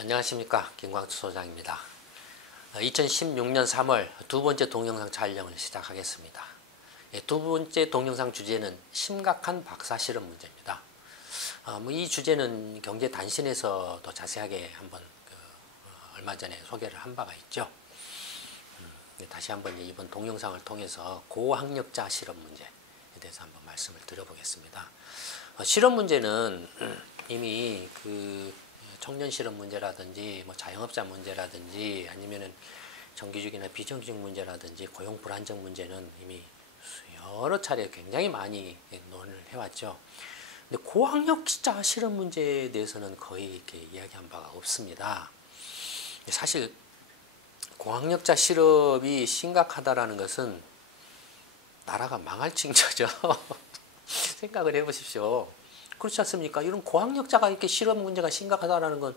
안녕하십니까, 김광수 소장입니다. 2016년 3월 두 번째 동영상 촬영을 시작하겠습니다. 두 번째 동영상 주제는 심각한 박사 실험 문제입니다. 이 주제는 경제 단신에서도 자세하게 한번 얼마 전에 소개를 한 바가 있죠. 다시 한번 이번 동영상을 통해서 고학력자 실험 문제에 대해서 한번 말씀을 드려보겠습니다. 실험 문제는 이미 청년 실험 문제라든지 자영업자 문제라든지 아니면은 정규직이나 비정규직 문제라든지 고용 불안정 문제는 이미 여러 차례 굉장히 많이 논의를 해왔죠. 근데 고학력자 실험 문제에 대해서는 거의 이렇게 이야기한 바가 없습니다. 사실 고학력자 실업이 심각하다라는 것은 나라가 망할 징조죠. 생각을 해보십시오. 그렇지 않습니까? 이런 고학력자가 이렇게 실업 문제가 심각하다라는 건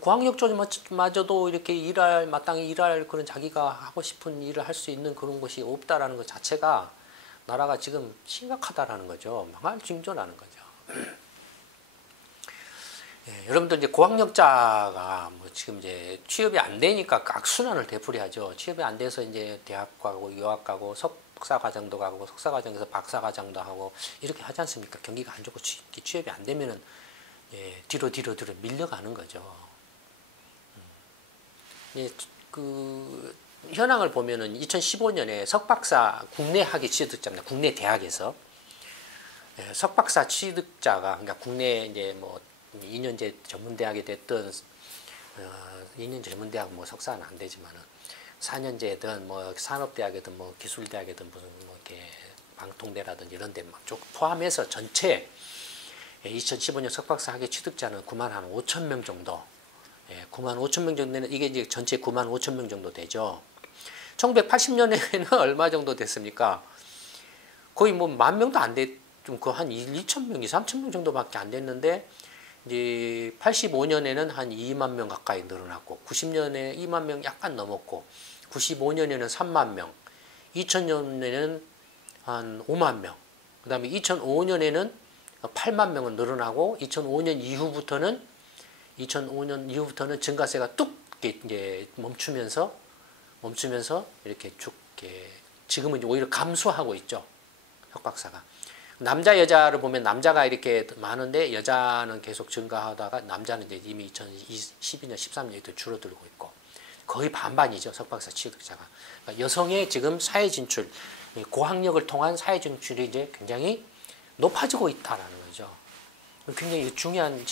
고학력자마저도 이렇게 마땅히 일할 그런 자기가 하고 싶은 일을 할 수 있는 그런 것이 없다라는 것 자체가 나라가 지금 심각하다라는 거죠. 망할 징조라는 거죠. 여러분들 이제 고학력자가 지금 이제 취업이 안 되니까 악순환을 되풀이하죠. 취업이 안 돼서 이제 대학 가고 유학 가고 석사 과정도 가고 석사 과정에서 박사 과정도 하고 이렇게 하지 않습니까? 경기가 안 좋고 취업이 안 되면은 뒤로 밀려가는 거죠. 그 현황을 보면은 2015년에 석박사 국내 학위 취득자입니다. 국내 대학에서 석박사 취득자가 그러니까 국내 이제 2년제 전문대학이 됐든 2년 전문대학 석사는 안 되지만은 4년제든 산업대학이든 기술대학이든 무슨 이렇게 방통대라든지 이런 데 쭉 포함해서 전체 2015년 석박사 학위 취득자는 9만 5천 명 정도. 9만 5천 명 정도는 이게 이제 전체 9만 5천 명 정도 되죠. 1980년에는 얼마 정도 됐습니까? 거의 10,000명도 안 됐, 한 2천 명, 3천 명 정도밖에 안 됐는데 이제 85년에는 한 2만 명 가까이 늘어났고 90년에 2만 명 약간 넘었고 95년에는 3만 명, 2000년에는 한 5만 명, 그 다음에 2005년에는 8만 명은 늘어나고 2005년 이후부터는 증가세가 뚝 이제 멈추면서 이렇게 쭉 지금은 이제 오히려 감소하고 있죠. 석박사가. 남자 여자를 보면 남자가 이렇게 많은데 여자는 계속 증가하다가 남자는 이제 이미 2012년 13년부터 줄어들고 있고 거의 반반이죠. 석박사 취득자가. 그러니까 여성의 지금 사회 진출, 고학력을 통한 사회 진출이 이제 굉장히 높아지고 있다라는 거죠. 굉장히 중요한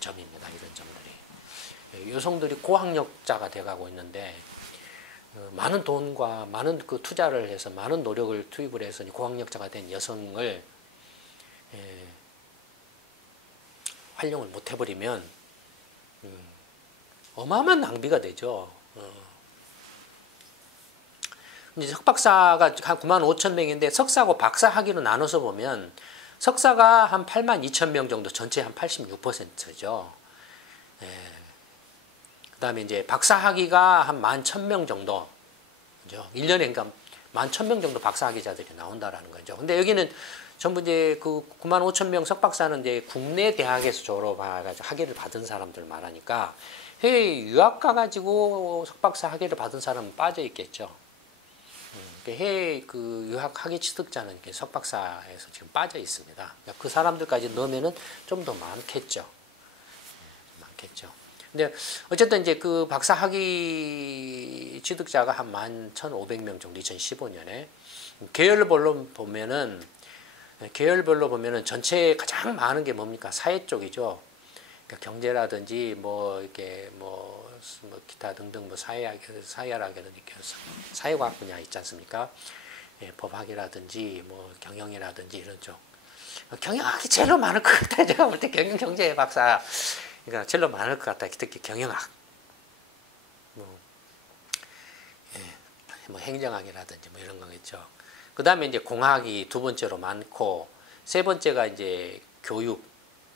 점입니다. 이런 점들이. 여성들이 고학력자가 돼가고 있는데 많은 돈과 많은 투자를 해서 많은 노력을 투입을 해서 고학력자가 된 여성을 활용을 못 해버리면 어마어마한 낭비가 되죠. 이제 석박사가 한 9만 5천 명인데 석사하고 박사 학위로 나눠서 보면 석사가 한 8만 2천 명 정도, 전체 한 86%죠. 그 다음에 이제 박사 학위가 한 11,000명 정도, 그죠? 1년에 그러니까 11,000명 정도 박사 학위자들이 나온다라는 거죠. 근데 여기는 전부 이제 그 9만 5천 명 석박사는 이제 국내 대학에서 졸업해가지고 학위를 받은 사람들 말하니까 해외 유학 가가지고 석박사 학위를 받은 사람은 빠져 있겠죠. 해외 유학 학위 취득자는 석박사에서 지금 빠져 있습니다. 그러니까 그 사람들까지 넣으면은 좀 더 많겠죠. 근데 어쨌든 이제 그 박사 학위 취득자가 한 11,500명 정도 2015년에 계열별로 보면은 전체 가장 많은 게 뭡니까? 사회 쪽이죠. 그러니까 경제라든지 이렇게 기타 등등 사회학이라든지 사회과학 분야 있지 않습니까? 법학이라든지 경영이라든지 이런 쪽. 경영학이 제일 많을 것 같아요. 제가 볼 때 경영경제 박사 그러니까 제일 많을 것 같다. 특히 경영학, 행정학이라든지 이런 거겠죠. 그 다음에 이제 공학이 두 번째로 많고 세 번째가 이제 교육,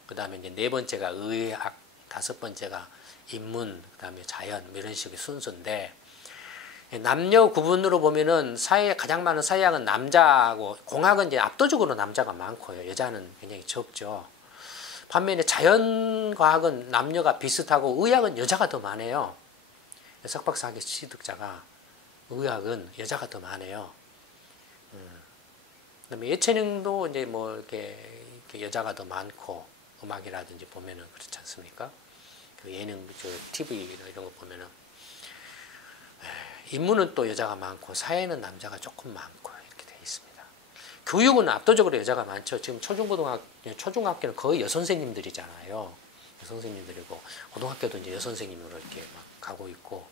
그 다음에 이제 네 번째가 의학, 다섯 번째가 인문, 그 다음에 자연 이런 식의 순서인데 남녀 구분으로 보면은 가장 많은 사회학은 남자하고 공학은 이제 압도적으로 남자가 많고요. 여자는 굉장히 적죠. 반면에 자연과학은 남녀가 비슷하고 의학은 여자가 더 많아요. 석박사학위 취득자가 의학은 여자가 더 많아요. 그다음에 예체능도 이제 뭐 이렇게 여자가 더 많고 음악이라든지 보면은 그렇지 않습니까? 그 예능, 저 TV 이런 거 보면은 인문은 또 여자가 많고 사회는 남자가 조금 많고 이렇게 되어 있습니다. 교육은 압도적으로 여자가 많죠. 지금 초중학교는 거의 여선생님들이잖아요. 여선생님들이고 고등학교도 이제 여선생님으로 이렇게 막 가고 있고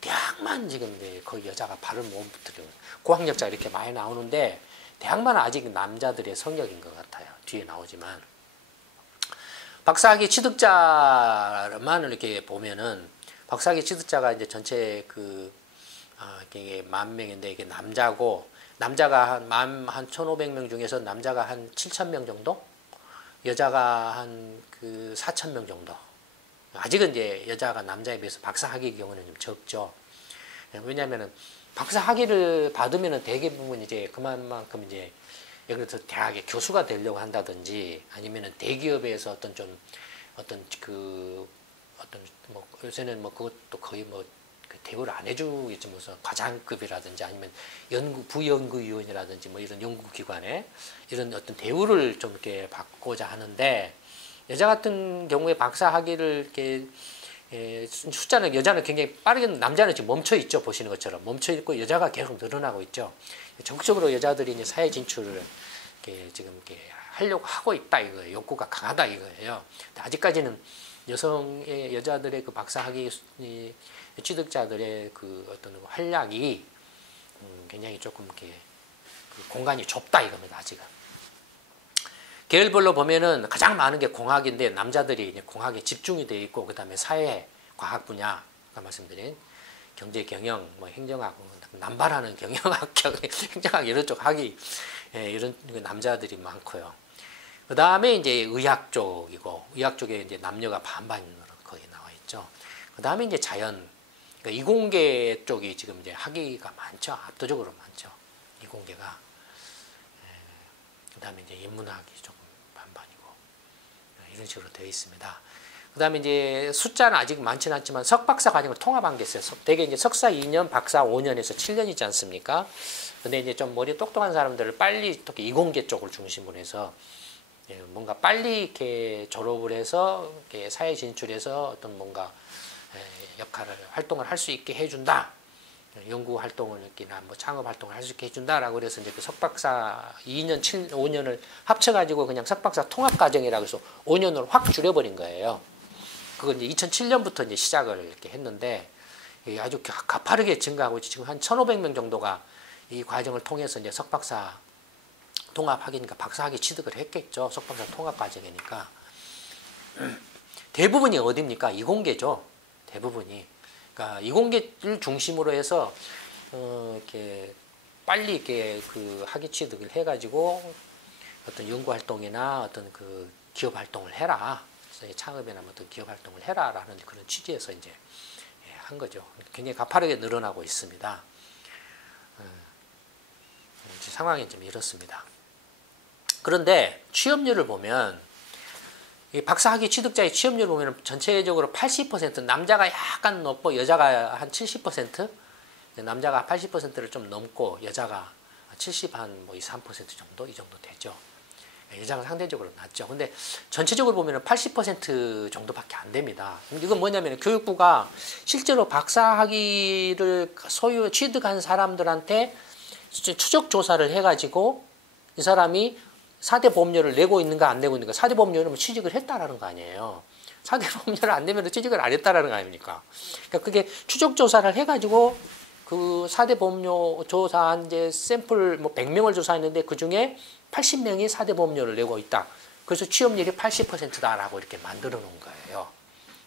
대학만 지금 이제 거의 여자가 발을 못 붙여요. 고학력자 이렇게 많이 나오는데 대학만 아직 남자들의 성역인 것 같아요. 뒤에 나오지만 박사학위 취득자만 이렇게 보면은 박사학위 취득자가 이제 전체 이게 10,000명인데 이게 남자가 한 1,500명 중에서 남자가 한 7,000명 정도, 여자가 한 4,000명 정도. 아직은 이제 여자가 남자에 비해서 박사학위 경우는 좀 적죠. 왜냐하면은 박사학위를 받으면은 대부분 이제 그만큼 이제 예를 들어서 대학에 교수가 되려고 한다든지 아니면은 대기업에서 어떤 뭐 요새는 뭐 그것도 거의 뭐 대우를 안 해주겠지 무슨 과장급이라든지 아니면 부연구위원이라든지 뭐 이런 연구기관에 이런 어떤 대우를 좀 이렇게 받고자 하는데 여자 같은 경우에 박사학위를 이렇게 숫자는 여자는 굉장히 빠르게 남자는 지금 멈춰 있죠. 보시는 것처럼 멈춰 있고 여자가 계속 늘어나고 있죠. 적극적으로 여자들이 이제 사회 진출을 지금 이렇게 하려고 하고 있다 이거예요. 욕구가 강하다 이거예요. 아직까지는 여자들의 그 박사학위 취득자들의 그 어떤 활약이 굉장히 조금 이렇게 공간이 좁다 이겁니다. 아직은. 계열별로 보면은 가장 많은 게 공학인데 남자들이 이제 공학에 집중이 되어 있고 그다음에 사회 과학 분야 아까 말씀드린 경제 경영 뭐 행정학 남발하는 경영학 행정학 이런 쪽 학이 이런 남자들이 많고요. 그다음에 이제 의학 쪽이고 의학 쪽에 이제 남녀가 반반으로 거의 나와 있죠. 그다음에 이제 자연 그러니까 이공계 쪽이 지금 이제 학위가 많죠. 압도적으로 많죠. 이공계가. 그다음에 이제 인문학이 조금 반반이고 이런 식으로 되어 있습니다. 그다음에 이제 숫자는 아직 많지는 않지만 석박사 과정을 통합한 게 있어요. 대개 이제 석사 2년, 박사 5년에서 7년이지 않습니까? 근데 이제 좀 머리 똑똑한 사람들을 빨리 특히 이공계 쪽을 중심으로 해서 뭔가 빨리 이렇게 졸업을 해서 이렇게 사회 진출해서 어떤 뭔가 활동을 할 수 있게 해준다. 연구 활동을 이렇게나 뭐 창업 활동을 할 수 있게 해준다라고 그래서 이제 그 석박사 2년, 5년을 합쳐가지고 그냥 석박사 통합 과정이라고 해서 5년으로 확 줄여버린 거예요. 그건 이제 2007년부터 이제 시작을 이렇게 했는데 아주 가파르게 증가하고 지금 한 1,500명 정도가 이 과정을 통해서 이제 석박사 통합학위니까 박사학위 취득을 했겠죠. 석박사 통합 과정이니까 대부분이 어디입니까? 이공계죠. 대부분이. 그러니까 이공계를 중심으로 해서 이렇게 빨리 이렇게 그 학위 취득을 해가지고 어떤 연구 활동이나 어떤 그 기업 활동을 해라. 창업이나 어떤 기업 활동을 해라라는 그런 취지에서 이제 한 거죠. 굉장히 가파르게 늘어나고 있습니다. 상황이 좀 이렇습니다. 그런데 취업률을 보면 이 박사학위 취득자의 취업률을 보면 전체적으로 80% 남자가 약간 높고 여자가 한 70% 남자가 80%를 좀 넘고 여자가 70 한 뭐 2, 3% 정도 이 정도 되죠. 여자가 상대적으로 낮죠. 근데 전체적으로 보면 80% 정도밖에 안 됩니다. 이건 뭐냐면 교육부가 실제로 박사학위를 소유 취득한 사람들한테 추적 조사를 해가지고 이 사람이 4대 보험료를 내고 있는가 안 내고 있는가 4대 보험료는 취직을 했다라는 거 아니에요. 4대 보험료를 안 내면 취직을 안 했다라는 거 아닙니까? 그러니까 그게 추적 조사를 해가지고 그 4대 보험료 조사한 이제 샘플 뭐 100명을 조사했는데 그 중에 80명이 4대 보험료를 내고 있다. 그래서 취업률이 80%다라고 이렇게 만들어 놓은 거예요.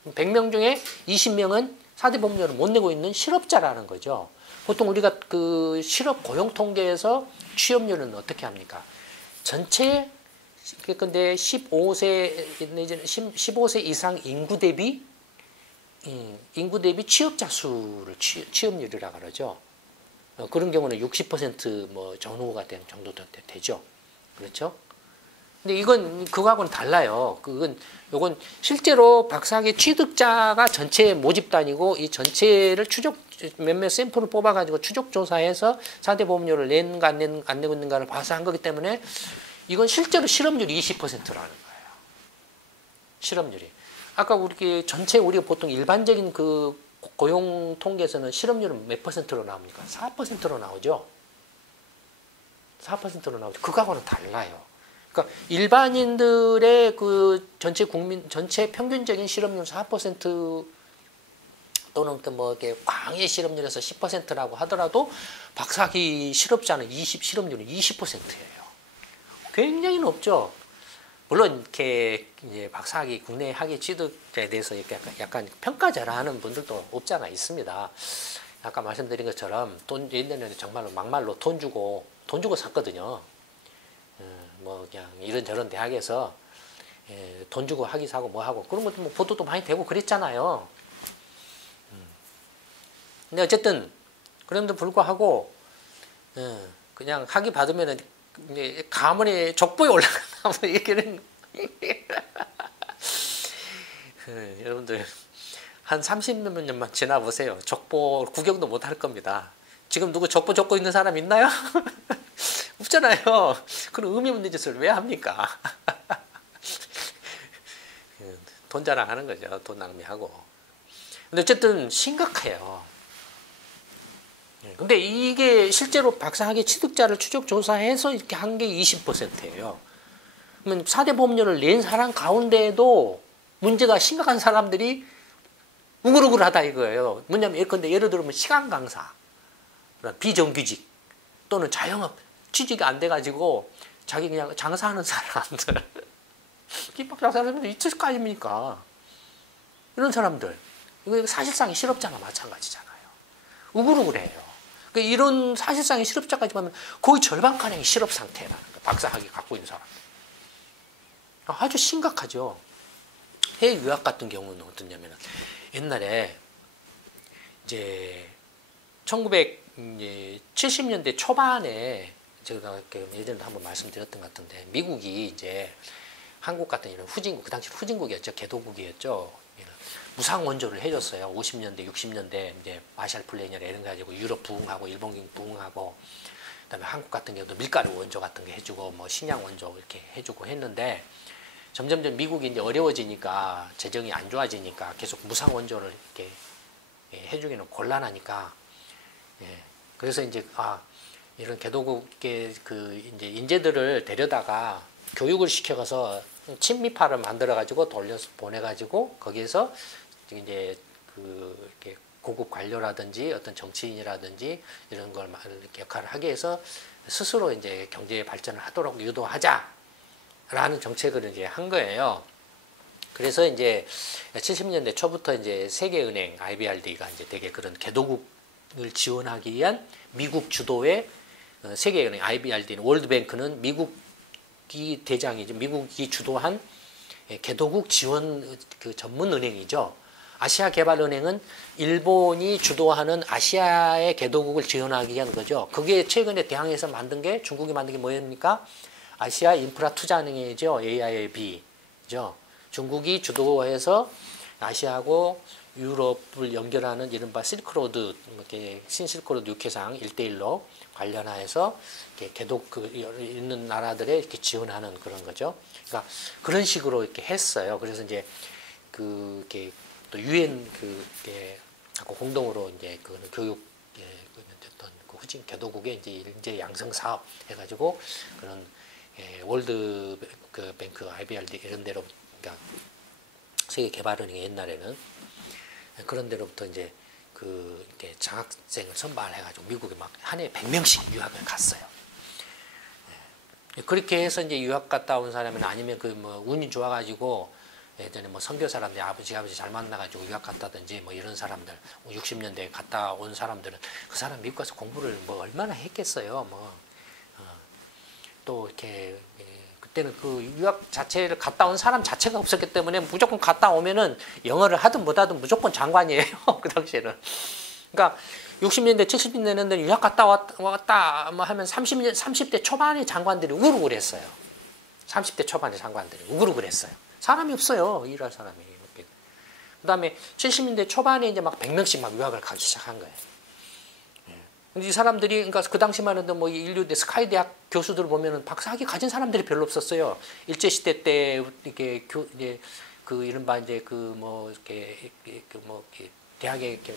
100명 중에 20명은 4대 보험료를 못 내고 있는 실업자라는 거죠. 보통 우리가 그 실업 고용 통계에서 취업률은 어떻게 합니까? 전체 근데 15세 이상 인구 대비 취업자 수를 취업률이라고 그러죠. 그런 경우는 60% 뭐 전후가 되는 정도 되죠. 그렇죠? 근데 이건 그거하고는 달라요. 요건 실제로 박사학위 취득자가 전체 모집단이고 이 전체를 몇몇 샘플을 뽑아가지고 추적 조사해서 4대 보험료를 낸가 안 내고 있는가를 봐서 한 거기 때문에 이건 실제로 실업률이 20%라는 거예요. 실업률이. 아까 우리가 보통 일반적인 그 고용 통계에서는 실업률은 몇 퍼센트로 나옵니까? 4%로 나오죠. 4%로 나오죠. 그거하고는 달라요. 그러니까 일반인들의 그 전체 평균적인 실업률 4% 또는 뭐 이렇게 광의 실업률에서 10%라고 하더라도 박사학위 실업자는 실업률은 20%예요. 굉장히 높죠. 물론 이렇게 이제 박사학위 국내 학위 취득자에 대해서 이렇게 약간 평가절하 하는 분들도 없지 않아 있습니다. 아까 말씀드린 것처럼 옛날에는 정말로 막말로 돈 주고 샀거든요. 뭐 그냥 이런저런 대학에서 돈 주고 학위 사고 뭐 하고 그런 것도 뭐 보도도 많이 되고 그랬잖아요. 근데 어쨌든 그럼에도 불구하고 그냥 학위 받으면은 가문의 족보에 올라가나 뭐 얘기는 여러분들 한 30몇 년만 지나보세요. 족보 구경도 못 할 겁니다. 지금 누구 족보 적고 있는 사람 있나요? 없잖아요. 그런 의미 없는 짓을 왜 합니까? 돈 자랑하는 거죠. 돈 낭비하고. 근데 어쨌든 심각해요. 근데 이게 실제로 박사학위 취득자를 추적 조사해서 이렇게 한 게 20%예요. 그러면 4대 보험료를 낸 사람 가운데에도 문제가 심각한 사람들이 우글우글하다 이거예요. 뭐냐면 예를 들면 시간 강사, 비정규직 또는 자영업 취직이 안 돼가지고 자기 그냥 장사하는 사람들, 김밥 장사하는 사람들 있을 거 아닙니까? 이런 사람들 이거 사실상의 실업자나 마찬가지잖아요. 우글우글해요. 이런 사실상의 실업자까지 보면 거의 절반가량이 실업 상태라는 거예요. 박사학위 갖고 있는 사람. 아주 심각하죠. 해외 유학 같은 경우는 어떠냐면 옛날에 이제 1970년대 초반에 제가 예전에 한번 말씀드렸던 것 같은데 미국이 이제 한국 같은 이런 후진국, 그 당시 후진국이었죠. 개도국이었죠. 무상 원조를 해줬어요. 50년대, 60년대 이제 마샬 플랜이나 이런 거 가지고 유럽 부흥하고 일본 부흥하고 그다음에 한국 같은 경우도 밀가루 원조 같은 거 해주고 뭐 식량 원조 이렇게 해주고 했는데 점점점 미국이 이제 어려워지니까 재정이 안 좋아지니까 계속 무상 원조를 이렇게 해주기는 곤란하니까 그래서 이제 이런 개도국의 그 이제 인재들을 데려다가 교육을 시켜가서 친미파를 만들어가지고 돌려서 보내가지고 거기에서 이제 그 이렇게 고급 관료라든지 어떤 정치인이라든지 이런 걸 이렇게 역할을 하게 해서 스스로 이제 경제 발전을 하도록 유도하자라는 정책을 이제 한 거예요. 그래서 이제 70년대 초부터 이제 세계은행 IBRD가 이제 되게 그런 개도국을 지원하기 위한 미국 주도의 세계은행 IBRD는 월드뱅크는 미국이 대장이죠. 미국이 주도한 개도국 지원 그 전문 은행이죠. 아시아개발은행은 일본이 주도하는 아시아의 개도국을 지원하기 위한 거죠. 그게 최근에 대항해서 만든 게 중국이 만든 게 뭐였습니까? 아시아 인프라 투자은행이죠. AIIB죠. 중국이 주도해서 아시아하고 유럽을 연결하는 이른바 실크로드, 이렇게 신실크로드 육해상 1대1로 관련해서 개독 있는 나라들에 이렇게 지원하는 그런 거죠. 그러니까 그런 식으로 이렇게 했어요. 그래서 이제 이렇게 또 유엔 하고 공동으로 이제 그 교육 어떤 그 후진 개도국의 이제 인재 양성 사업 해가지고 그런 월드 그 뱅크 IBRD 이런 데로 그러니까 세계 개발은행 옛날에는 그런 데로부터 이제 이렇게 장학생을 선발해가지고 미국에 막 한 해에 100명씩 유학을 갔어요. 그렇게 해서 이제 유학 갔다 온 사람은 아니면 그 뭐 운이 좋아가지고 예전에 뭐 선교사람들 아버지 잘 만나가지고 유학 갔다든지 뭐 이런 사람들 60년대에 갔다 온 사람들은 그 사람 미국 가서 공부를 뭐 얼마나 했겠어요. 또 이렇게 그때는 그 유학 자체를 갔다 온 사람 자체가 없었기 때문에 무조건 갔다 오면은 영어를 하든 못하든 무조건 장관이에요. 그 당시에는. 그러니까 60년대, 70년대는 유학 갔다 왔다 뭐 하면 30대 초반의 장관들이 우르르 했어요. 30대 초반의 장관들이 우글우글했어요. 사람이 없어요. 일할 사람이. 그다음에 70년대 초반에 이제 막 100명씩 막 유학을 가기 시작한 거예요. 이 사람들이 그러니까 그 당시만 해도 뭐 인류대 스카이 대학 교수들 보면은 박사학위 가진 사람들이 별로 없었어요. 일제 시대 때 이게 이제 그 이른바 이제 그 뭐 이렇게 그 뭐 대학에 이렇게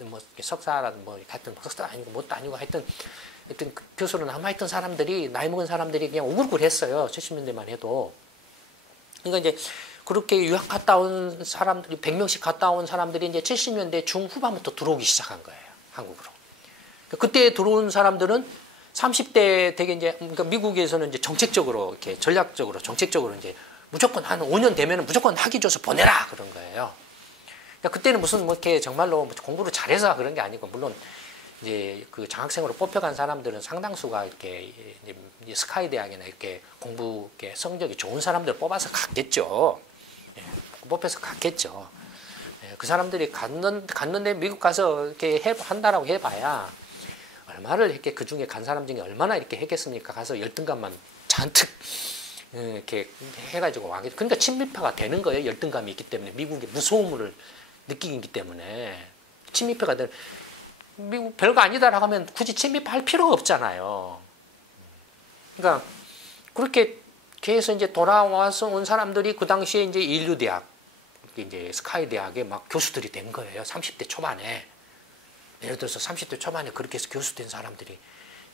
뭐 석사라든 뭐 하여튼 석사 아니고 뭣도 아니고 하여튼 그 교수로 남아있던 사람들이 나이 먹은 사람들이 그냥 우글우글했어요. 70년대만 해도. 그러니까 이제 그렇게 유학 갔다 온 사람들이 100명씩 갔다 온 사람들이 이제 70년대 중후반부터 들어오기 시작한 거예요. 한국으로. 그때 들어온 사람들은 30대 되게 이제 그러니까 미국에서는 이제 정책적으로 이렇게 전략적으로 정책적으로 이제 무조건 한 5년 되면은 무조건 학위 줘서 보내라 그런 거예요. 그러니까 그때는 무슨 뭐 이렇게 정말로 공부를 잘해서 그런 게 아니고 물론 이제 그 장학생으로 뽑혀간 사람들은 상당수가 이렇게 이제 스카이 대학이나 이렇게 공부 이렇게 성적이 좋은 사람들 뽑아서 갔겠죠. 예, 뽑혀서 갔겠죠. 예, 그 사람들이 갔는데 미국 가서 이렇게 한다라고 해봐야 얼마를 이렇게 그 중에 간 사람 중에 얼마나 이렇게 했겠습니까? 가서 열등감만 잔뜩 이렇게 해가지고 와겠죠. 그러니까 친미파가 되는 거예요. 열등감이 있기 때문에 미국의 무서움을 느끼기 때문에 친미파가 되는. 미국 별거 아니다라고 하면 굳이 친미파 할 필요가 없잖아요. 그러니까 그렇게 해서 이제 돌아와서 온 사람들이 그 당시에 이제 인류대학, 이제 스카이 대학에 막 교수들이 된 거예요. 30대 초반에. 예를 들어서 30대 초반에 그렇게 해서 교수 된 사람들이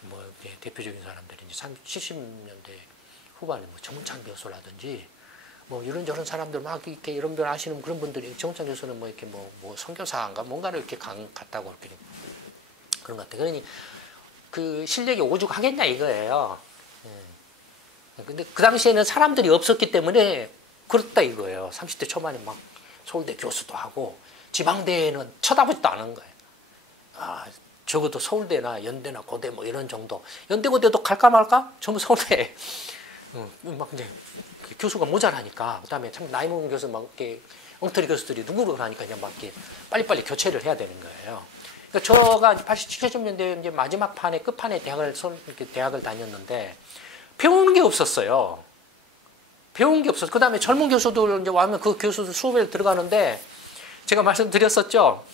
뭐 대표적인 사람들이 이제 70년대 후반에 뭐 정문창 교수라든지 뭐 이런저런 사람들 막 이렇게 이런 별 아시는 그런 분들이 정문창 교수는 뭐 이렇게 뭐 선교사인가 뭔가를 이렇게 갔다고 이렇게 그런 것 같아요. 그러니 그 실력이 오죽하겠냐 이거예요. 근데 그 당시에는 사람들이 없었기 때문에 그렇다 이거예요. 30대 초반에 막 서울대 교수도 하고 지방대에는 쳐다보지도 않은 거예요. 아, 적어도 서울대나 연대나 고대 뭐 이런 정도. 연대 고대도 갈까 말까? 전부 서울대. 막 이제 교수가 모자라니까. 그다음에 참 나이 먹은 교수 막 이렇게 엉터리 교수들이 누구를 하니까 그냥 막 이렇게 빨리빨리 교체를 해야 되는 거예요. 그러니까 저가 80, 70년대 이제 마지막 판에 끝판에 이렇게 대학을 다녔는데 배우는 게 없었어요. 배운 게 없었어요. 그다음에 젊은 교수들 이제 와면 그 교수들 수업에 들어가는데 제가 말씀드렸었죠.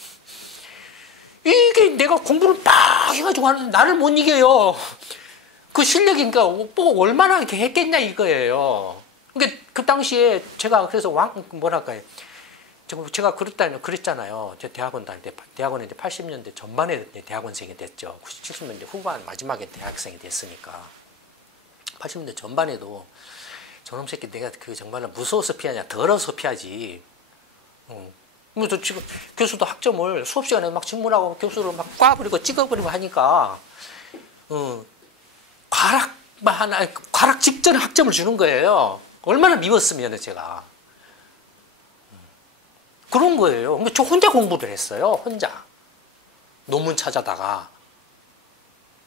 이게 내가 공부를 빡 해가지고 하는데 나를 못 이겨요. 그 실력이 그러니까 뭐 얼마나 이렇게 했겠냐 이거예요. 그러니까 그 당시에 제가 그래서 뭐랄까요. 제가 그랬잖아요. 제 대학원 다닐 때, 대학원에 이제 80년대 전반에 대학원생이 됐죠. 70년대 후반 마지막에 대학생이 됐으니까. 80년대 전반에도 저놈 새끼 내가 그 정말로 무서워서 피하냐, 더러워서 피하지. 뭐 저 지금 교수도 학점을 수업 시간에 막 질문하고 교수를 막 꽈버리고 찍어버리고 하니까, 과락 직전에 학점을 주는 거예요. 얼마나 미웠으면 제가. 그런 거예요. 그러니까 저 혼자 공부를 했어요. 혼자. 논문 찾아다가.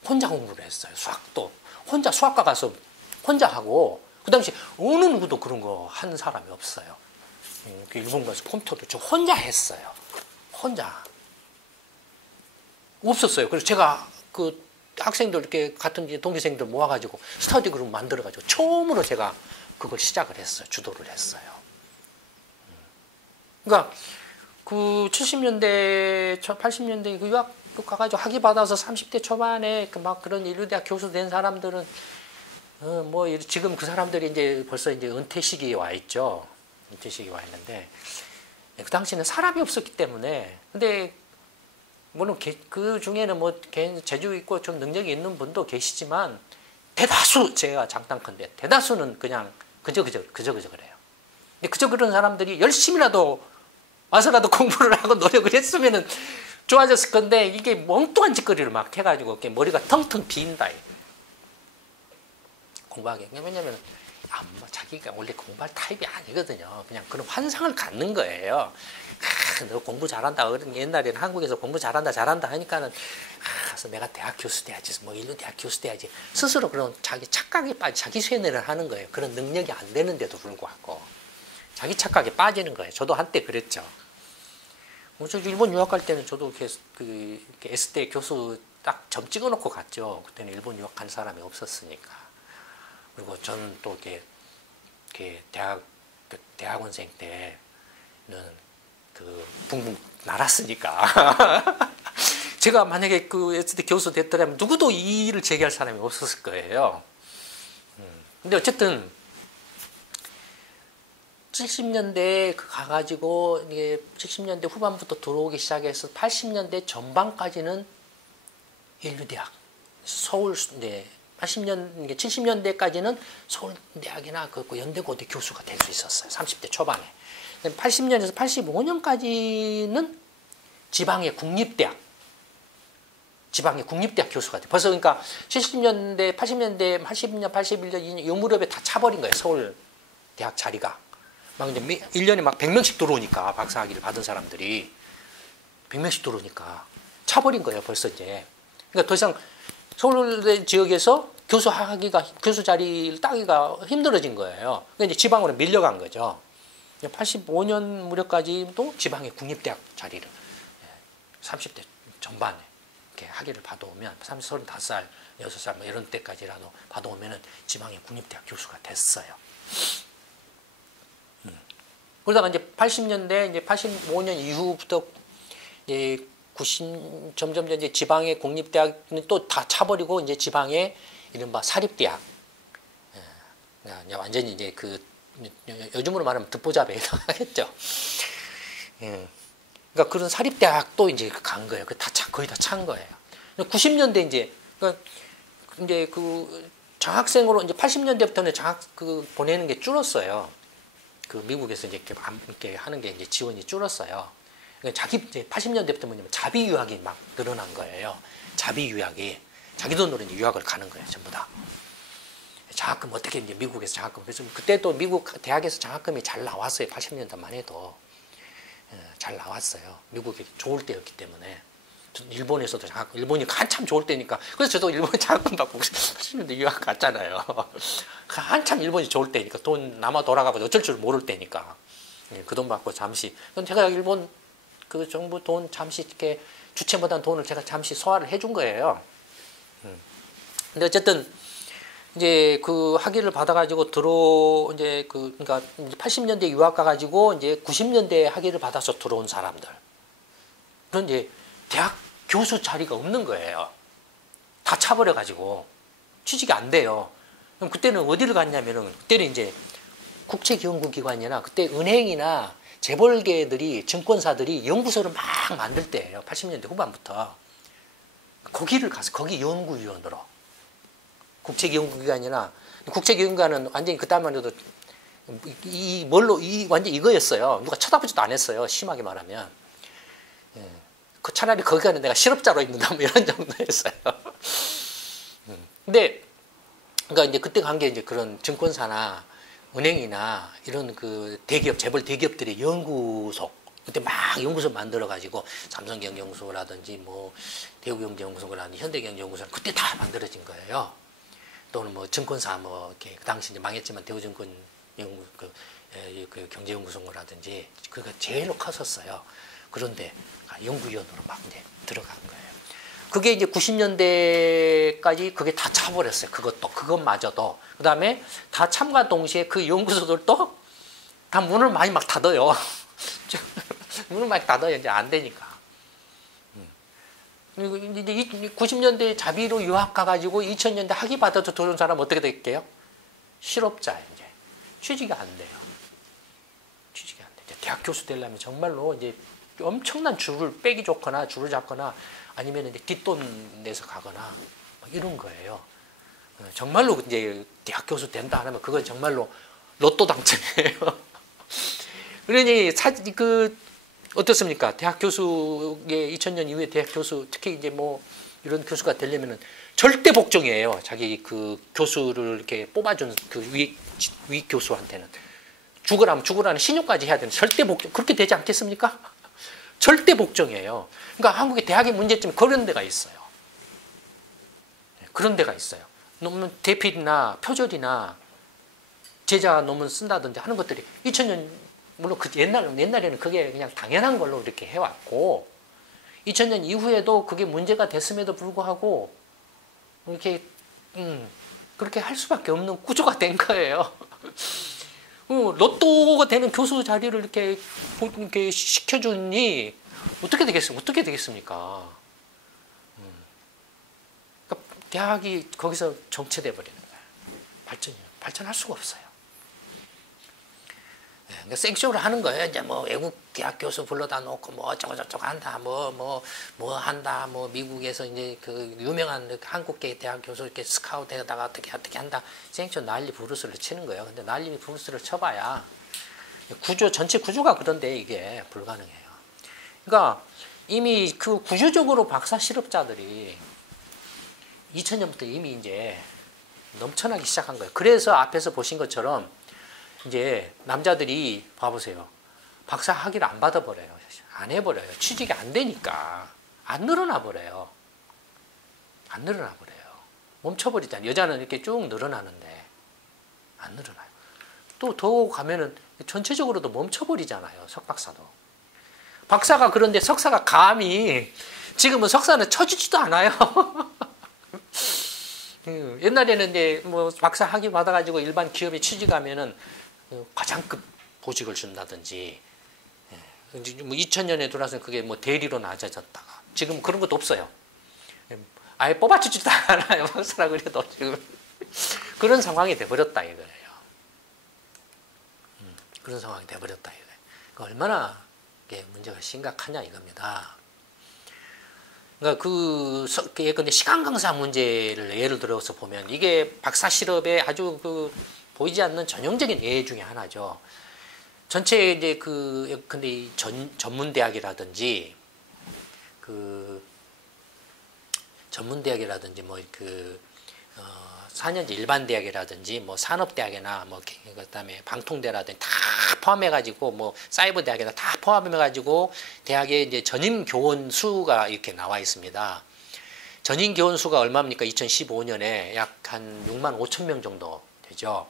혼자 공부를 했어요. 수학도. 혼자 수학과 가서 혼자 하고, 그 당시 어느 누구도 그런 거 한 사람이 없어요. 일본 가서 컴퓨터도 저 혼자 했어요. 혼자. 없었어요. 그래서 제가 그 학생들 이렇게 같은 동기생들 모아가지고 스터디 그룹 만들어가지고 처음으로 제가 그걸 시작을 했어요. 주도를 했어요. 그러니까 그 70년대, 80년대 그 유학 가가지고 학위 받아서 30대 초반에 막 그런 인류대학 교수 된 사람들은 뭐 지금 그 사람들이 이제 벌써 이제 은퇴 시기에 와 있죠. 은퇴 시기에 와 있는데 그 당시에는 사람이 없었기 때문에 근데 물론 그 중에는 뭐 재주 있고 좀 능력이 있는 분도 계시지만 대다수 제가 장담컨대 대다수는 그냥 그저 그래요. 근데 그저 그런 사람들이 열심히라도 와서라도 공부를 하고 노력을 했으면은 좋아졌을 건데 이게 멍뚱한 짓거리를 막 해가지고 머리가 텅텅 빈다. 공부하게. 왜냐면 자기가 원래 공부할 타입이 아니거든요. 그냥 그런 환상을 갖는 거예요. 너 공부 잘한다. 옛날에는 한국에서 공부 잘한다 하니까는 그래서 내가 대학 교수 돼야지. 뭐 인류 대학 교수 돼야지. 스스로 그런 자기 착각에 자기 쇠뇌를 하는 거예요. 그런 능력이 안 되는데도 불구하고 자기 착각에 빠지는 거예요. 저도 한때 그랬죠. 저 일본 유학 갈 때는 저도 이렇게 S대 교수 딱 점 찍어놓고 갔죠. 그때는 일본 유학 간 사람이 없었으니까. 그리고 저는 또 이렇게 이렇게 대학원생 때는 그 붕붕 날았으니까 제가 만약에 그 SD 교수 됐더라면 누구도 이 일을 제기할 사람이 없었을 거예요. 근데 어쨌든 70년대에 가가지고 이게 70년대 후반부터 들어오기 시작해서 80년대 전반까지는 인류대학, 서울, 네, 80년, 70년대까지는 서울대학이나 그 연대고대 교수가 될 수 있었어요. 30대 초반에. 80년에서 85년까지는 지방의 국립대학 교수가 돼. 벌써 그러니까 70년대, 80년대, 80년, 81년 요 무렵에 다 차버린 거예요. 서울대학 자리가. 막 이제 1년에 막 100명씩 들어오니까 박사학위를 받은 사람들이 100명씩 들어오니까 차버린 거예요. 벌써 이제. 그러니까 더 이상 서울대 지역에서 교수 자리를 따기가 힘들어진 거예요. 그러니까 이제 지방으로 밀려간 거죠. 85년 무렵까지도 지방의 국립대학 자리를 30대 전반에 이렇게 학위를 받아오면 35살, 6살 뭐 이런 때까지라도 받아오면은 지방의 국립대학 교수가 됐어요. 그러다가 이제 80년대, 이제 85년 이후부터 이제 점점 이제 지방의 국립대학은 또 다 차버리고 이제 지방의 이른바 사립대학, 완전히 이제 그 요즘으로 말하면 듣보잡에 해당하겠죠. 그러니까 그런 사립대학도 이제 간 거예요. 거의 다 찬 거예요. 90년대 이제 그 장학생으로 이제 80년대부터는 보내는 게 줄었어요. 그 미국에서 이렇게 하는 게 이제 지원이 줄었어요. 그러니까 이제 80년대부터 뭐냐면 자비 유학이 막 늘어난 거예요. 자비 유학이 자기 돈으로 이제 유학을 가는 거예요, 전부 다. 장학금 어떻게 이제 미국에서 장학금. 그래서 그때 또 미국 대학에서 장학금이 잘 나왔어요. 80년대만 해도 잘 나왔어요. 미국이 좋을 때였기 때문에. 일본에서도 장학금, 일본이 한참 좋을 때니까. 그래서 저도 일본 장학금 받고 80년대 유학 갔잖아요. 한참 일본이 좋을 때니까 돈 남아 돌아가고 어쩔 줄 모를 때니까 그 돈 받고 잠시. 그럼 제가 일본 그 정부 돈 잠시 이렇게 주체 못한 돈을 제가 잠시 소화를 해준 거예요. 근데 어쨌든 이제 그 학위를 받아가지고 그러니까 80년대 유학 가가지고 이제 90년대 학위를 받아서 들어온 사람들. 그런 이제 대학 교수 자리가 없는 거예요. 다 차버려가지고 취직이 안 돼요. 그럼 그때는 어디를 갔냐면은 그때는 이제 국책연구기관이나 그때 은행이나 재벌계들이 증권사들이 연구소를 막 만들 때예요. 80년대 후반부터. 거기를 가서 거기 연구위원으로. 국책연구기관이나 국책연구기관은 완전히 그때만 해도 완전 이거였어요. 누가 쳐다보지도 않았어요. 심하게 말하면. 그 차라리 거기 가는 내가 실업자로 있는다 뭐 이런 정도였어요. 근데 그러니까 이제 그때 간 게 이제 그런 증권사나 은행이나 이런 그 대기업, 재벌 대기업들의 연구소, 그때 막 연구소 만들어가지고 삼성경제연구소라든지 뭐 대우경제연구소라든지 현대경제연구소 그때 다 만들어진 거예요. 또는 뭐 증권사 뭐 이렇게 그 당시 이제 망했지만 대우증권 그 경제연구소라든지 그가 제일로 컸었어요. 그런데 연구위원으로 막 이제 들어간 거예요. 그게 이제 90년대까지 그게 다 차버렸어요. 그것마저도. 그 다음에 다 참과 동시에 그 연구소들도 다 문을 많이 막 닫아요. 문을 많이 닫아요. 이제 안 되니까. 그리고 이제 90년대 자비로 유학 가가지고 2000년대 학위 받아서 들어온 사람 어떻게 될게요? 실업자 이제. 취직이 안 돼요. 취직이 안 돼. 대학 교수 되려면 정말로 이제 엄청난 줄을 빼기 좋거나 줄을 잡거나 아니면 이제 뒷돈 내서 가거나 이런 거예요. 정말로 이제 대학 교수 된다 하면 그건 정말로 로또 당첨이에요. 그러니 어떻습니까? 대학 교수의 2000년 이후에 대학 교수 특히 이제 뭐 이런 교수가 되려면은 절대 복종이에요. 자기 그 교수를 이렇게 뽑아준 그 위 교수한테는 죽으라는 신용까지 해야 되는 절대 복종 그렇게 되지 않겠습니까? 절대 복종이에요. 그러니까 한국의 대학의 문제점이 그런 데가 있어요. 그런 데가 있어요. 논문 대필이나 표절이나 제자 논문 쓴다든지 하는 것들이 2000년 물론 그 옛날에는 그게 그냥 당연한 걸로 이렇게 해왔고 2000년 이후에도 그게 문제가 됐음에도 불구하고 이렇게 그렇게 할 수밖에 없는 구조가 된 거예요. 로또가 되는 교수 자리를 이렇게 시켜주니 어떻게 되겠습니까? 그러니까 대학이 거기서 정체돼 버리는 거예요. 발전할 수가 없어요. 그러니까 생쇼를 하는 거예요. 이제 뭐 외국 대학 교수 불러다 놓고 뭐 어쩌고 저쩌고 한다, 뭐 한다, 뭐 미국에서 이제 그 유명한 한국계 대학 교수 이렇게 스카우트에다가 어떻게 한다, 생쇼 난리 부르스를 치는 거예요. 근데 난리 부르스를 쳐봐야 전체 구조가 그런데 이게 불가능해요. 그러니까 이미 그 구조적으로 박사 실업자들이 2000년부터 이미 이제 넘쳐나기 시작한 거예요. 그래서 앞에서 보신 것처럼 이제 남자들이 봐보세요. 박사 학위를 안 받아버려요. 안 해버려요. 취직이 안 되니까. 안 늘어나 버려요. 멈춰버리잖아요. 여자는 이렇게 쭉 늘어나는데 안 늘어나요. 또 더 가면은 전체적으로도 멈춰버리잖아요. 석박사도. 박사가 그런데 석사가 감히 지금은 석사는 쳐주지도 않아요. 옛날에는 이제 뭐 박사 학위 받아가지고 일반 기업에 취직하면은 과장급 보직을 준다든지, 뭐 2000년에 들어와서 그게 뭐 대리로 낮아졌다가 지금 그런 것도 없어요. 아예 뽑아주지도 않아요. 박사라 그래도 지금 그런 상황이 돼버렸다 이거예요. 그런 상황이 돼버렸다 이거예요. 그러니까 얼마나 이게 문제가 심각하냐 이겁니다. 그러니까 근데 시간 강사 문제를 예를 들어서 보면 이게 박사 실업에 아주 보이지 않는 전형적인 예 중에 하나죠. 전체 이제 근데 이 전문 대학이라든지 뭐 4년제 일반 대학이라든지 뭐 산업대학이나 뭐 그다음에 방통대라든지 다 포함해가지고 뭐 사이버 대학이나 다 포함해가지고 대학에 이제 전임 교원 수가 이렇게 나와 있습니다. 전임 교원 수가 얼마입니까? 2015년에 약 한 6만 5천 명 정도 되죠.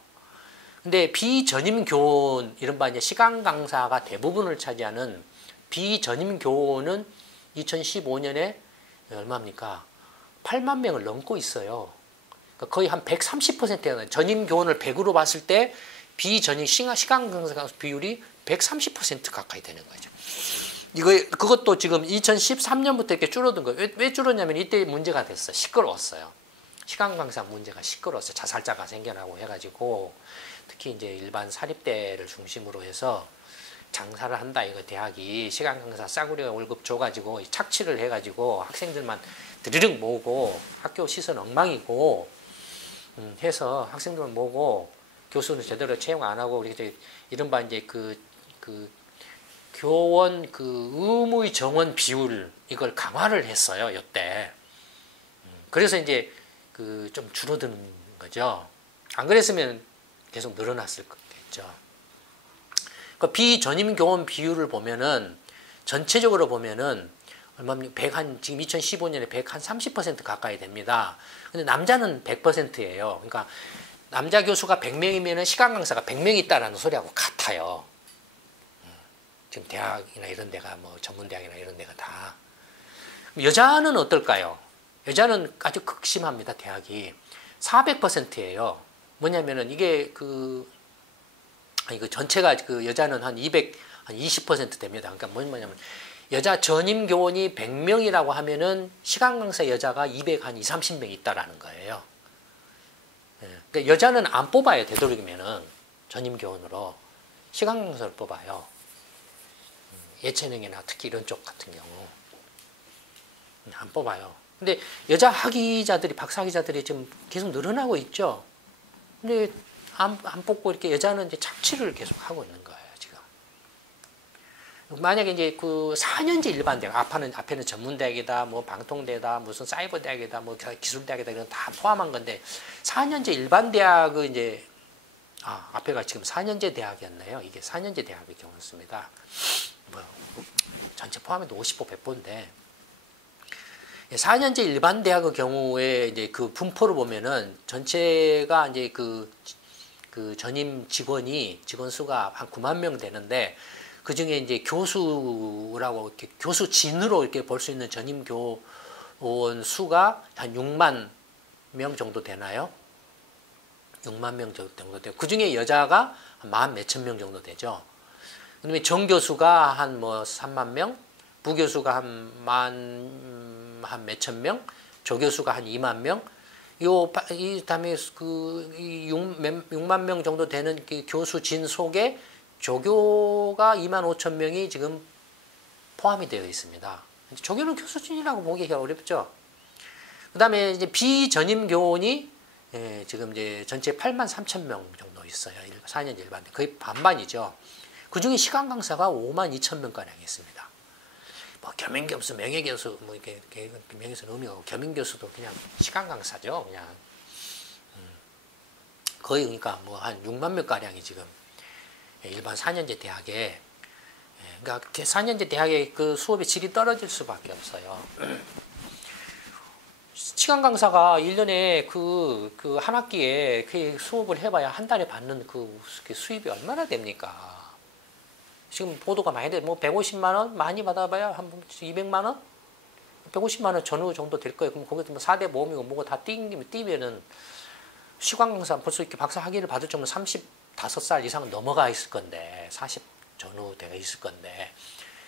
근데 비전임 교원, 이른바 이제 시간 강사가 대부분을 차지하는 비전임 교원은 2015년에 얼마입니까? 8만 명을 넘고 있어요. 그러니까 거의 한 130%가 전임 교원을 100으로 봤을 때 비전임 시간 강사 비율이 130% 가까이 되는 거죠. 그것도 지금 2013년부터 이렇게 줄어든 거예요. 왜 줄었냐면 이때 문제가 됐어요. 시끄러웠어요. 시간 강사 문제가 시끄러웠어요. 자살자가 생겨나고 해가지고 특히 이제 일반 사립대를 중심으로 해서 장사를 한다 이거 대학이 시간 강사 싸구려 월급 줘가지고 착취를 해가지고 학생들만 드르륵 모으고 학교 시설 엉망이고 해서 학생들만 모으고 교수는 제대로 채용 안 하고 우리 이른바 이제 교원 의무의 정원 비율 이걸 강화를 했어요 이때. 그래서 이제 좀 줄어드는 거죠. 안 그랬으면 계속 늘어났을 거겠죠. 그러니까 비전임 교원 비율을 보면은 전체적으로 보면은 얼마입니까? 지금 2015년에 130% 가까이 됩니다. 근데 남자는 100%예요. 그러니까 남자 교수가 100명이면은 시간 강사가 100명 있다라는 소리하고 같아요. 지금 대학이나 이런 데가 뭐 전문 대학이나 이런 데가 다. 여자는 어떨까요? 여자는 아주 극심합니다. 대학이 400%예요. 뭐냐면은 이게 전체가 여자는 한 20% 됩니다. 그러니까 뭐냐면 여자 전임 교원이 100명이라고 하면은 시간 강사 여자가 230명 있다라는 거예요. 그러니까 여자는 안 뽑아요. 되도록이면은 전임 교원으로 시간 강사를 뽑아요. 예체능이나 특히 이런 쪽 같은 경우 안 뽑아요. 근데 여자 학위자들이 박사 학위자들이 지금 계속 늘어나고 있죠. 근데 안 뽑고 이렇게 여자는 이제 착취를 계속 하고 있는 거예요, 지금. 만약에 이제 4년제 일반 대학, 앞에는 전문대학이다, 뭐 방통대다, 무슨 사이버대학이다, 뭐 기술대학이다, 이런 다 포함한 건데, 4년제 일반 대학은 이제, 앞에가 지금 4년제 대학이었네요. 이게 4년제 대학의 경우였습니다. 전체 포함해도 50보 100보인데, 4년제 일반 대학의 경우에 이제 분포를 보면은 전체가 이제 전임 직원 수가 한 9만 명 되는데 그 중에 이제 교수라고 이렇게 교수진으로 이렇게 볼 수 있는 전임 교원 수가 한 6만 명 정도 되나요? 6만 명 정도 되고 그 중에 여자가 만 몇천 명 정도 되죠. 그다음에 정교수가 한 뭐 3만 명, 부교수가 한 몇천 명, 조교수가 한 2만 명. 이 다음에 그 6만 명 정도 되는 그 교수진 속에 조교가 2만 5천 명이 지금 포함이 되어 있습니다. 조교는 교수진이라고 보기 어렵죠. 그 다음에 이제 비전임 교원이 지금 이제 전체 8만 3천 명 정도 있어요. 4년 일반. 거의 반반이죠. 그 중에 시간 강사가 5만 2천 명가량 있습니다. 뭐 겸임교수, 명예교수, 뭐 이렇게 명예교수는 의미가 없고 겸임교수도 그냥 시간 강사죠. 그냥 거의 그러니까 뭐 한 6만 명가량이 지금 일반 4년제 대학에 그러니까 4년제 대학의 그 수업의 질이 떨어질 수밖에 없어요. 시간 강사가 1년에 그 한 학기에 그 수업을 해봐야 한 달에 받는 그 수입이 얼마나 됩니까? 지금 보도가 많이 돼. 뭐 150만 원 많이 받아봐야 한 200만 원? 150만 원 전후 정도 될 거예요. 그럼 거기서 뭐 4대 모험이고 뭐고 다 뛰면은 시간 강사 벌써 이렇게 박사 학위를 받을 정도면 35살 이상은 넘어가 있을 건데 40 전후 되어 있을 건데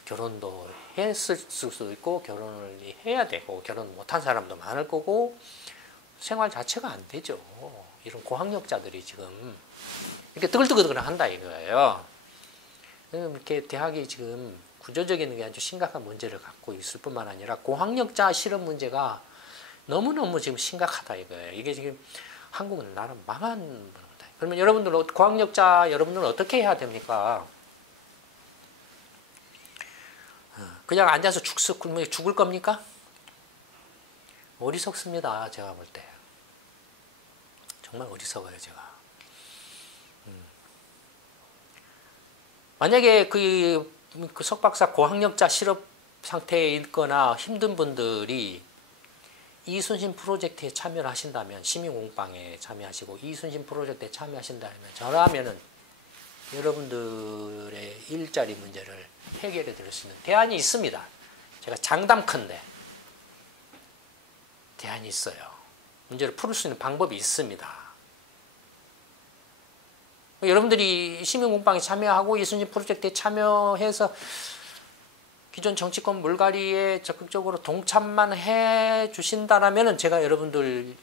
결혼도 했을 수도 있고 결혼을 해야 되고 결혼 못한 사람도 많을 거고 생활 자체가 안 되죠. 이런 고학력자들이 지금 이렇게 뜨글뜨글 한다 이거예요. 이렇게 대학이 지금 구조적인 게 아주 심각한 문제를 갖고 있을 뿐만 아니라 고학력자 실업 문제가 너무너무 지금 심각하다 이거예요. 이게 지금 한국은 나름 망한 거다. 그러면 여러분들 고학력자 여러분들은 어떻게 해야 됩니까? 그냥 앉아서 죽을 겁니까? 어리석습니다. 제가 볼 때. 정말 어리석어요, 제가. 만약에 그 석박사 고학력자 실업 상태에 있거나 힘든 분들이 이순신 프로젝트에 참여를 하신다면, 시민공방에 참여하시고 이순신 프로젝트에 참여하신다면 저라면은 여러분들의 일자리 문제를 해결해 드릴 수 있는 대안이 있습니다. 제가 장담컨대 대안이 있어요. 문제를 풀 수 있는 방법이 있습니다. 여러분들이 시민공방에 참여하고 이순신 프로젝트에 참여해서 기존 정치권 물갈이에 적극적으로 동참만 해 주신다라면 제가 여러분들이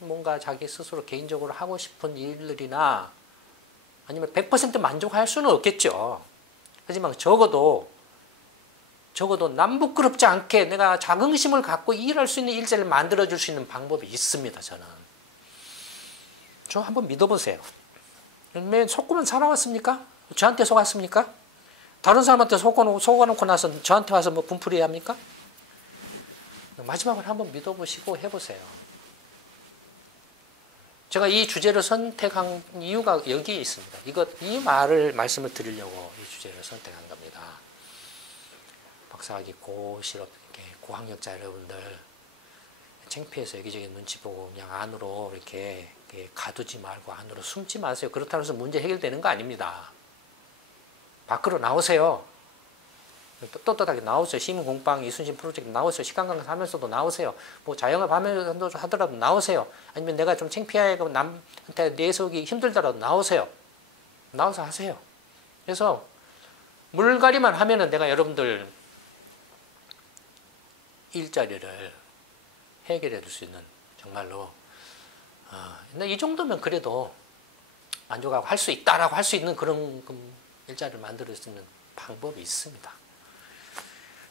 뭔가 자기 스스로 개인적으로 하고 싶은 일들이나 아니면 100% 만족할 수는 없겠죠. 하지만 적어도 남 부끄럽지 않게 내가 자긍심을 갖고 일할 수 있는 일자리를 만들어줄 수 있는 방법이 있습니다. 저는. 저 한번 믿어보세요. 맨 속고만 살아왔습니까? 저한테 속았습니까? 다른 사람한테 속아놓고 나서 저한테 와서 뭐 분풀이해야 합니까? 마지막으로 한번 믿어보시고 해보세요. 제가 이 주제를 선택한 이유가 여기에 있습니다. 이 말씀을 드리려고 이 주제를 선택한 겁니다. 박사학위 고실업, 고학력자 여러분들 창피해서 여기저기 눈치 보고 그냥 안으로 이렇게 가두지 말고 안으로 숨지 마세요. 그렇다고 해서 문제 해결되는 거 아닙니다. 밖으로 나오세요. 떳떳하게 나오세요. 시민공방, 이순신 프로젝트 나오세요. 시간 강사 하면서도 나오세요. 뭐 자영업 하면서 하더라도 나오세요. 아니면 내가 좀 창피하고 남한테 내세우기 힘들더라도 나오세요. 나와서 하세요. 그래서 물갈이만 하면은 내가 여러분들 일자리를 해결해 줄 수 있는 정말로 이 정도면 그래도 만족하고 할 수 있다라고 할 수 있는 그런 일자리를 만들 수 있는 방법이 있습니다.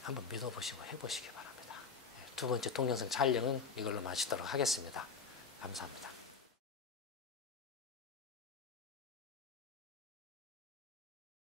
한번 믿어보시고 해보시기 바랍니다. 두 번째 동영상 촬영은 이걸로 마치도록 하겠습니다. 감사합니다.